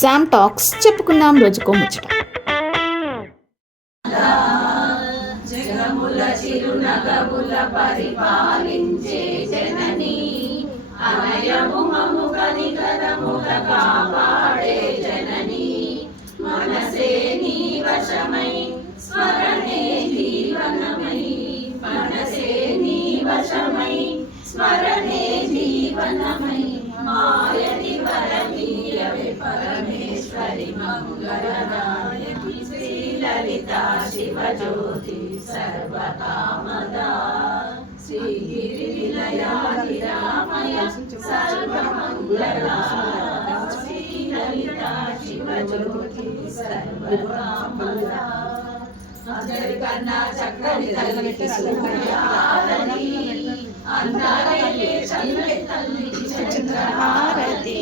Sam talks చెప్పుకుందాం రోజుకో ముచ్చట. జగముల చిరునగముల పరిపాలించే కనికరముల కాపాడే మనసే నీ వశమై స్మరణే జీవనమై. మనసే నీ వశమై స్మరణే జీవనమై. మాయని పరమేశ్వరి మంగళదాయకి శ్రీలలిత శివజ్యోతి సర్వకామదా. శ్రీగిరి రామయ సర్వమంగళా శ్రీలలిత శివజ్యోతి సర్వకామదా. అందరికన్నా చక్కని తల్లి సూర్యారతి చల్లని చంద్రహారతి.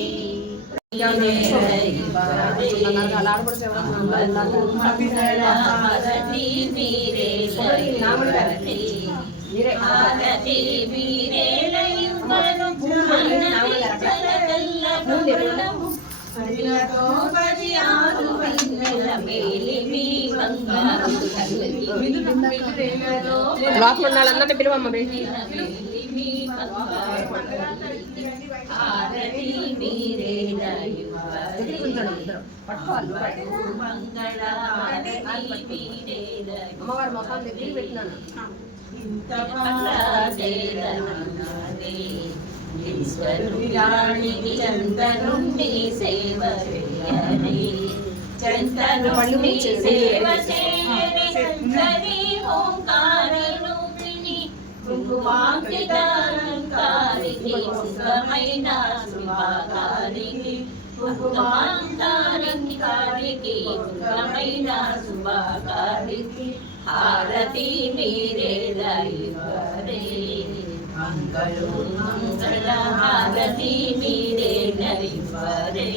లోపల ఉన్న వాళ్ళందరినీ పిలువమ్మ బేటి హారతి మీరే అమ్మవారి మొఖం దగ్గర పెట్టినాను. ఈశ్వరుడిరాణికి సేవ చేయని కుంకుమాంకిత కుంకుమాంకారంకారికి సుఖమైన శుభాకారికి హారతి మీరే దైవరే మంగళం మంగళ హారతి మీరే దైవరే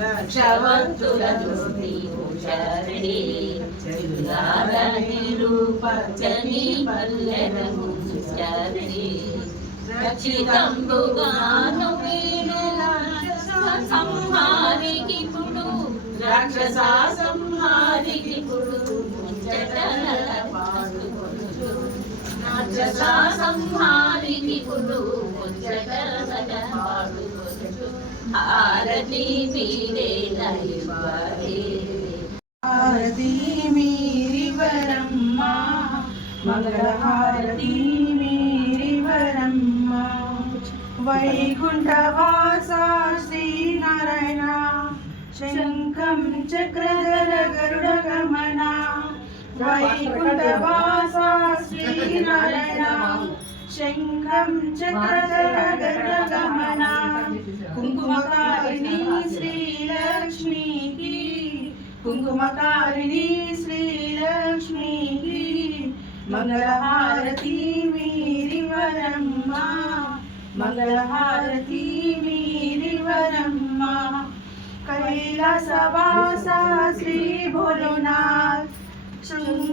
లక్షవంతుల జ్యోతి ఉషరే రూపచని రక్షితంబుగాను సంహారికి పుడు రాక్షస సంహారికి పుడు రాక్షస సంహారికి పుడు హారతి మీరే దైవరే హారతి మీరివరమ్మ మంగళహారతి మీరివరమ్మ వైకుంఠవాసా వైకుంఠవాస శ్రీనారాయణ శంఖం చక్రధర గరుడ గమన కుంకుమకారిణి శ్రీలక్ష్మికి. కుంకుమకారిణి శ్రీలక్ష్మికి. మంగళహారతి మీరివరమ్మ మంగళహారతి మీరివరమ్మ కైలాసవాస శ్రీ భోలోనాథ్.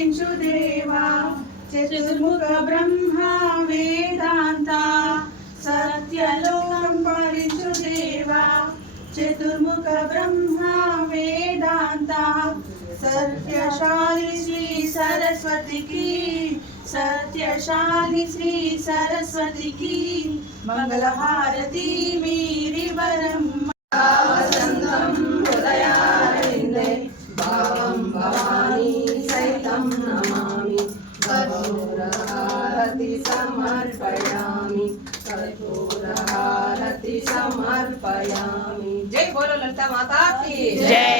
సత్యలోకం దేవా. చతుర్ముఖ బ్రహ్మ వేదాంత. సత్యలోకం పాలించు దేవా. చతుర్ముఖ బ్రహ్మ వేదాంత. సత్యశాలి శ్రీ సరస్వతికి. సత్యశాలి శ్రీ సరస్వతికి. మంగళహారతి మీరి हारति समर्पयामि। कठोरहारति समर्पयामि। जय बोलो ललिता माता की। जय।